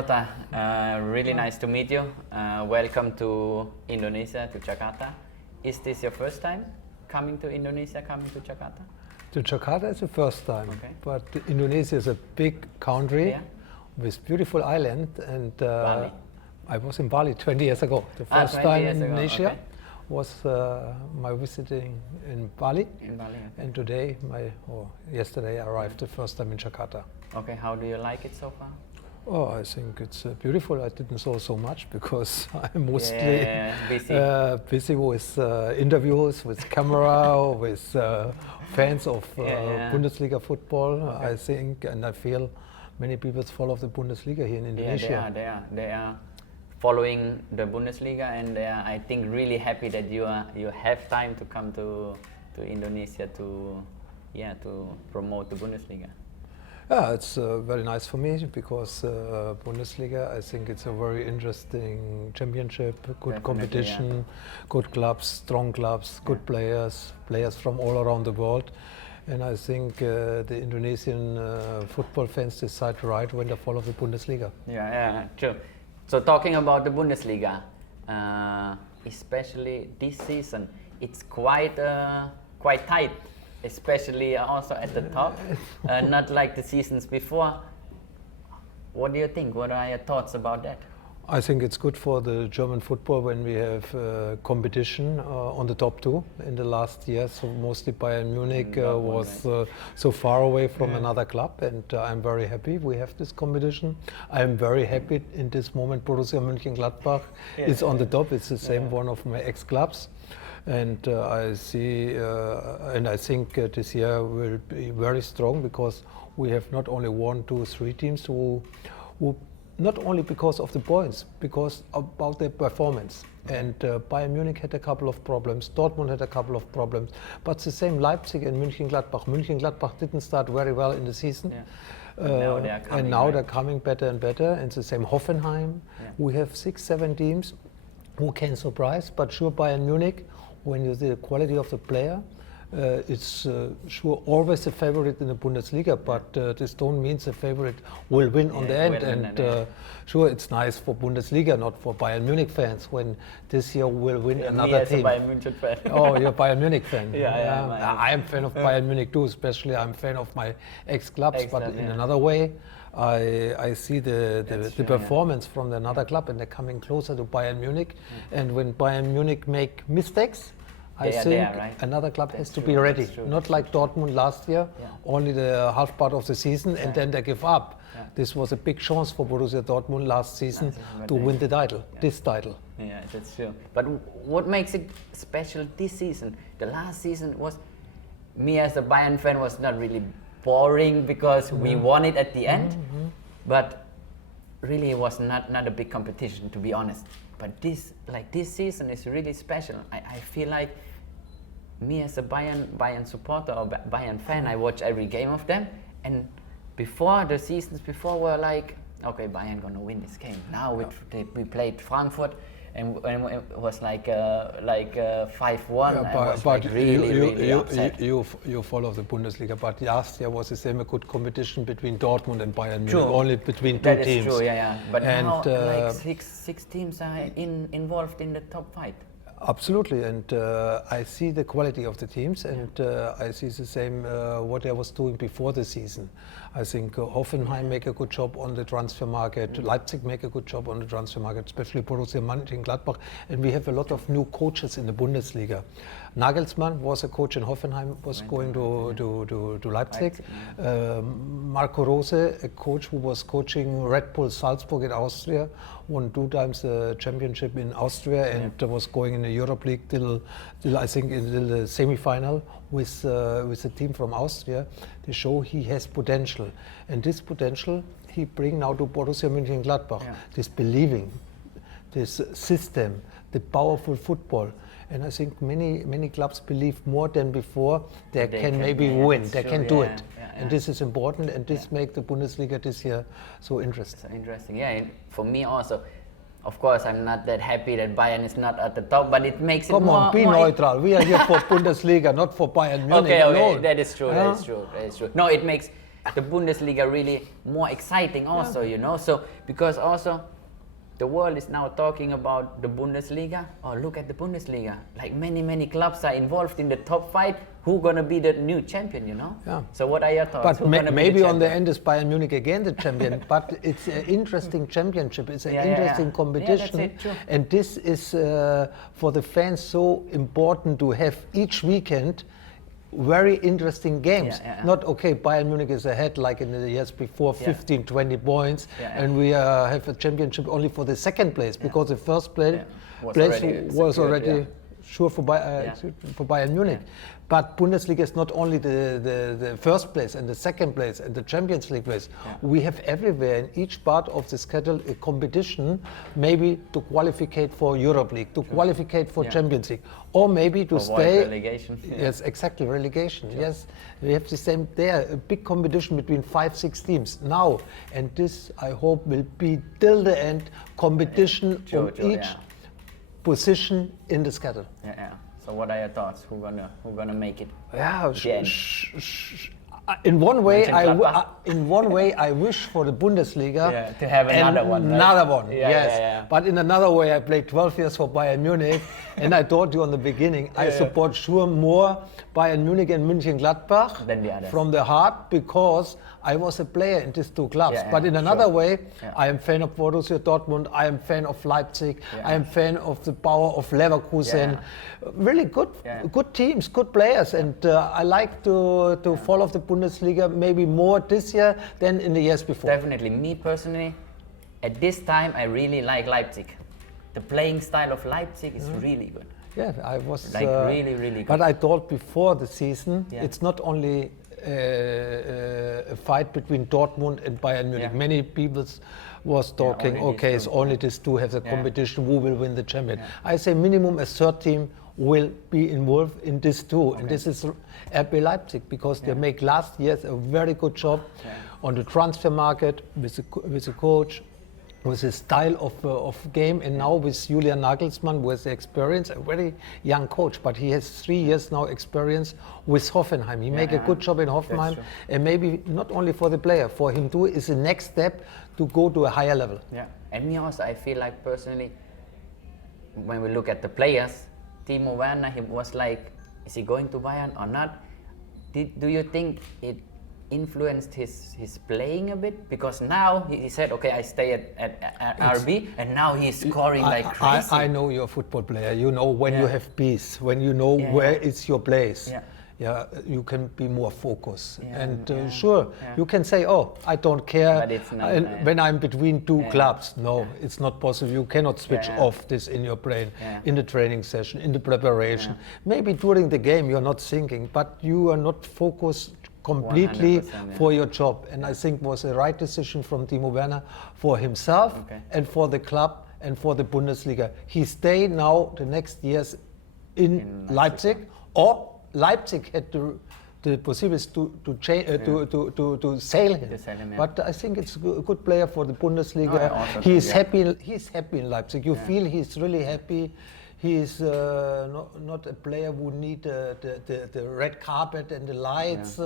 Lothar. Really nice to meet you. Welcome to Indonesia, to Jakarta. Is this your first time coming to Indonesia, coming to Jakarta? To Jakarta is the first time, Okay. but Indonesia is a big country Yeah. with beautiful island, and Bali? I was in Bali 20 years ago. The 20 first time years in ago, Indonesia okay. was my visiting in Bali, In Bali, okay. and today, yesterday I arrived the first time in Jakarta. Okay, how do you like it so far? Oh, I think it's beautiful. I didn't saw so much because I'm mostly busy. busy with interviews, with camera, with fans of Bundesliga football. Okay. I think, and I feel many people follow the Bundesliga here in Indonesia. Yeah, they are following the Bundesliga, and they are, I think, really happy that you have time to come to Indonesia to promote the Bundesliga. Yeah, it's very nice for me because Bundesliga, I think it's a very interesting championship, good Definitely, competition, good clubs, strong clubs, good players from all around the world. And I think the Indonesian football fans decide right when they follow the Bundesliga. Yeah, true. So talking about the Bundesliga, especially this season, it's quite tight. Especially also at the top, not like the seasons before. What do you think? What are your thoughts about that? I think it's good for the German football when we have competition on the top two in the last years. So mostly Bayern Munich was so far away from another club, and I'm very happy we have this competition. I'm very happy in this moment Borussia Mönchengladbach is on the top. It's the same one of my ex-clubs. And I see, and I think this year will be very strong because we have not only 1, 2, 3 teams who not only because of the points, because about their performance. And Bayern Munich had a couple of problems, Dortmund had a couple of problems, but it's the same Leipzig and Mönchengladbach. Mönchengladbach didn't start very well in the season. Yeah. Now they're coming better and better. And the same Hoffenheim. Yeah. We have 6, 7 teams who can surprise, but sure Bayern Munich, when you see the quality of the player, it's sure always a favorite in the Bundesliga, but this don't mean the favorite will win on the end. And sure, it's nice for Bundesliga, not for Bayern Munich fans, when this year will win another team. Bayern Munich fan. Oh, you're a Bayern Munich fan. I am fan of Bayern Munich too, especially I'm fan of my ex-clubs, but in another way. I see the performance from another club, and they're coming closer to Bayern Munich. And when Bayern Munich make mistakes, I think another club has to be ready. Not like Dortmund last year, only the half part of the season, and then they give up. This was a big chance for Borussia Dortmund last season to win the title, this title. Yeah, that's true. But what makes it special this season? The last season was, me as a Bayern fan, was not really boring because we won it at the end, but really it was not a big competition, to be honest. But this season is really special. I feel like me as a Bayern supporter or Bayern fan, I watch every game of them, and before the seasons before were like, okay, Bayern gonna win this game. Now we played Frankfurt, and it was like 5-1. But really upset. You follow the Bundesliga, but last year was the same a good competition between Dortmund and Bayern Munich, only between two teams. That is true, yeah. But now like six teams are involved in the top 5. Absolutely, and I see the quality of the teams, and I see the same what I was doing before the season. I think Hoffenheim make a good job on the transfer market, Leipzig make a good job on the transfer market, especially Borussia Mönchengladbach, and we have a lot of new coaches in the Bundesliga. Nagelsmann was a coach in Hoffenheim, was going to Leipzig. Marco Rose, a coach who was coaching Red Bull Salzburg in Austria, won 2 times the championship in Austria, and was going in the Europe League till I think in the semi-final with a team from Austria. They show he has potential, and this potential he bring now to Borussia Mönchengladbach. This believing, this system, the powerful football. And I think many clubs believe more than before they can maybe win, they can do it. And this is important, and this makes the Bundesliga this year so interesting. So interesting, and for me also. Of course, I'm not that happy that Bayern is not at the top, but it makes it more... Come on, be neutral. We are here for Bundesliga, not for Bayern Munich alone. That is true, that is true. No, it makes the Bundesliga really more exciting also, you know. So because also the world is now talking about the Bundesliga. Oh, look at the Bundesliga. Like many clubs are involved in the top 5. Who gonna be the new champion, you know? Yeah. So what are your thoughts? But maybe on the end is Bayern Munich again the champion. But it's an interesting championship. It's an interesting competition. Yeah, that's it, true. And this is for the fans so important to have each weekend very interesting games. Not okay, Bayern Munich is ahead like in the years before, 15, 20 points, and we have a championship only for the second place because the first place was already sure for Bayern Munich. But Bundesliga is not only the first place and the second place and the Champions League place. We have everywhere in each part of the schedule a competition, maybe to qualify for Europe League, to qualify for Champions League, or maybe to stay. Relegation. Yes, exactly, relegation. Yes, we have the same there, a big competition between 5-6 teams now, and this I hope will be till the end competition on each position in the schedule. So what are your thoughts? Who gonna make it? Yeah, in one way, I wish for the Bundesliga to have another one. Right? Another one, yes. But in another way, I played 12 years for Bayern Munich, and I told you on the beginning, I support sure more Bayern Munich and Mönchengladbach than the others. From the heart, because I was a player in these two clubs. But in another way, I am fan of Borussia Dortmund, I am fan of Leipzig, I am fan of the power of Leverkusen. Really good teams, good players, and I like to follow the Bundesliga maybe more this year than in the years before. Definitely. Me personally, at this time, I really like Leipzig. The playing style of Leipzig is really good. Yeah, I was really good. But I thought before the season, it's not only a fight between Dortmund and Bayern Munich. Many people was talking, okay, it's only these two have the competition, who will win the champion. I say minimum a third team will be involved in this too, and this is RB Leipzig, because they make last year a very good job on the transfer market with the coach, with his style of game, and now with Julian Nagelsmann, who has the experience, a very young coach, but he has 3 years now experience with Hoffenheim. He make a good job in Hoffenheim, and maybe not only for the player, for him too, is the next step to go to a higher level. Yeah, and me also, I feel like personally, when we look at the players, Timo Werner, he was like, is he going to Bayern or not? Do you think it influenced his playing a bit? Because now he said, okay, I stay at RB, and now he's scoring like crazy. I know you're a football player. You know when you have peace, when you know where is your place. You can be more focused. Sure, you can say, oh, I don't care but it's not, when I'm between two clubs. No, it's not possible. You cannot switch off this in your brain, in the training session, in the preparation. Maybe during the game you're not thinking, but you are not focused completely for your job. And I think was a right decision from Timo Werner for himself and for the club and for the Bundesliga. He stayed now the next years in Leipzig, or Leipzig had the possibility to sell him. But I think it's a good player for the Bundesliga. He's happy. He's happy in Leipzig. You feel he's really happy. He is not a player who need the red carpet and the lights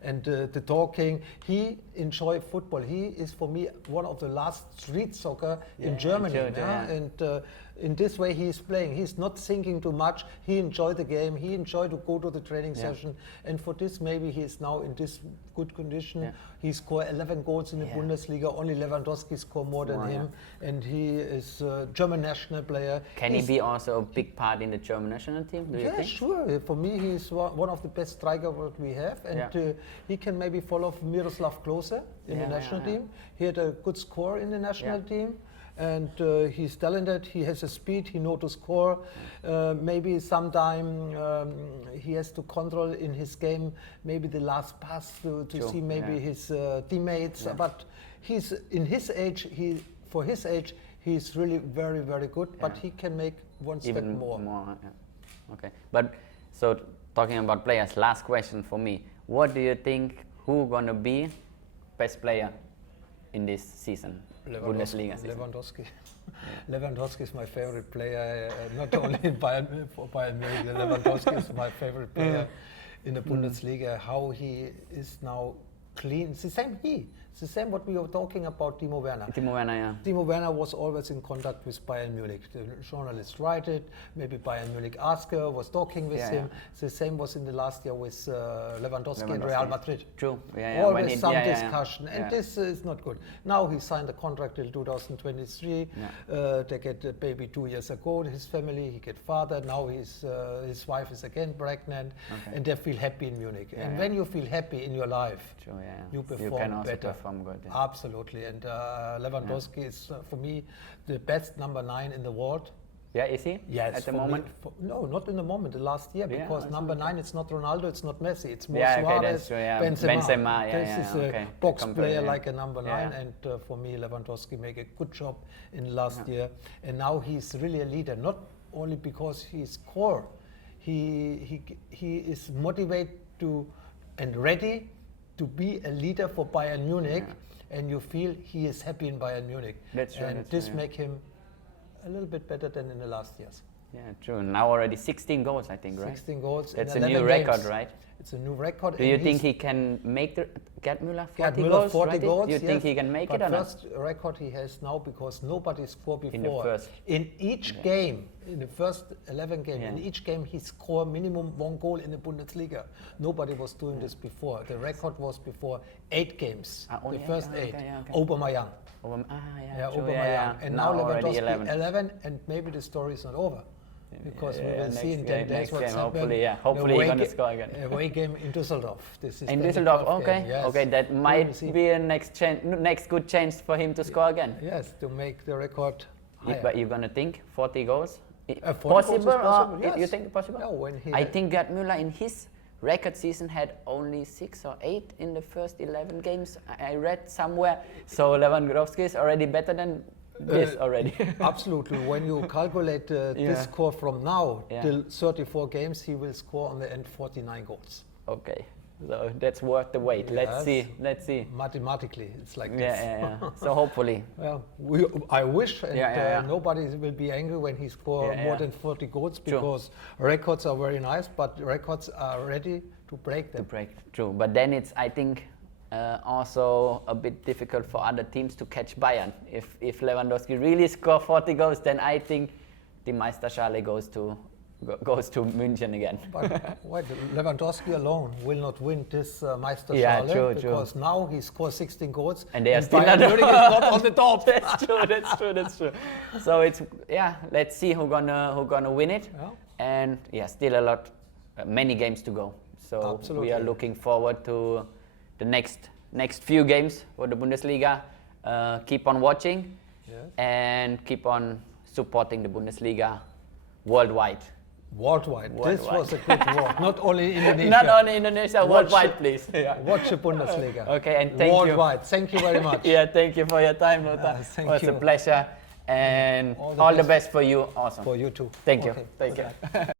and the talking. He enjoy football. He is for me one of the last street soccer in Germany. And in this way he is playing. He's not thinking too much. He enjoyed the game. He enjoyed to go to the training session. And for this maybe he is now in this good condition. He scored 11 goals in the Bundesliga. Only Lewandowski scored more than him. And he is a German national player. Can he be also a big part in the German national team, do you think? Sure. For me, he's one of the best strikers that we have. And he can maybe follow Miroslav Klose in the national team. He had a good score in the national team. And he's talented, he has a speed, he knows to score. Maybe sometime he has to control in his game maybe the last pass to see maybe his teammates. But he's in his age, for his age, he's really very, very good, but he can make one step more. Okay, but so talking about players, last question for me. What do you think, who gonna be best player in this season? Bundesliga season. Lewandowski. Lewandowski is my favorite player, not only in Bayern Munich. Lewandowski is my favorite player in the Bundesliga. How he is now clean. It's the same he. It's the same what we were talking about Timo Werner. Timo Werner, yeah. Timo Werner was always in contact with Bayern Munich. The journalist write it, maybe Bayern Munich asker, was talking with him. The same was in the last year with Lewandowski and Real Madrid. True. Always some discussion, and this is not good. Now he signed a contract till 2023. They get a baby 2 years ago. His family, he get father. Now his wife is again pregnant, and they feel happy in Munich. And when you feel happy in your life, you perform better. Good, Absolutely, and Lewandowski is for me the best number 9 in the world. Yeah, is he? Yes. At the moment? No, not in the moment. The last year, because number 9, it's not Ronaldo, it's not Messi, it's more Suarez, Benzema. This is a box player like a number 9, and for me, Lewandowski make a good job in last year, and now he's really a leader. Not only because he score, he is motivated to and ready to be a leader for Bayern Munich, and you feel he is happy in Bayern Munich. That's true. And this make him a little bit better than in the last years. Yeah, true. Now already 16 goals, I think, right? 16 goals. That's a new record, games. right? It's a new record. Do you think he can make Gerd Müller 40 Müller goals? 40 goals, Do you think he can make it or not? First record he has now, because nobody scored before. In the first. In each game, in the first 11 games, in each game he scored minimum 1 goal in the Bundesliga. Nobody was doing this before. The record was before 8 games. The first 8. Aubameyang. Aubameyang. And now Lewandowski 11, and maybe the story is not over. Because we will see in 10 days what's happening. Hopefully he's going to score again. Away game in Düsseldorf. This is in Düsseldorf, okay. Yes. Okay, that might be a next good chance for him to score again. Yes, to make the record higher. But you're going to think 40 goals? 40 possible? Goals yes. You think possible? No, I think Gerd Müller in his record season had only 6 or 8 in the first 11 games. I read somewhere. So Lewandowski is already better than this already. Absolutely. When you calculate this score from now till 34 games, he will score on the end 49 goals. Okay. So that's worth the wait. Yes. Let's see. Mathematically, it's like this. So hopefully. Well, I wish, and nobody will be angry when he scores more than 40 goals, because records are very nice, but records are ready to break them. True. But then it's, I think, also a bit difficult for other teams to catch Bayern. If Lewandowski really scores 40 goals, then I think the Meisterschale goes to München again. But wait, Lewandowski alone will not win this Meisterschale, because now he scores 16 goals and they are still Bayern Munich is not on the top. That's true. So it's let's see who's gonna win it. And still many games to go. So we are looking forward to the next few games for the Bundesliga. Keep on watching and keep on supporting the Bundesliga worldwide. This was a good word. Not only Indonesia. Not only Indonesia, worldwide, please. Watch the Bundesliga. Okay, and thank you. Worldwide. Thank you very much. Thank you for your time, Lothar. Thank you. It was a pleasure. And all the best for you. Awesome. For you too. Thank you. Take care.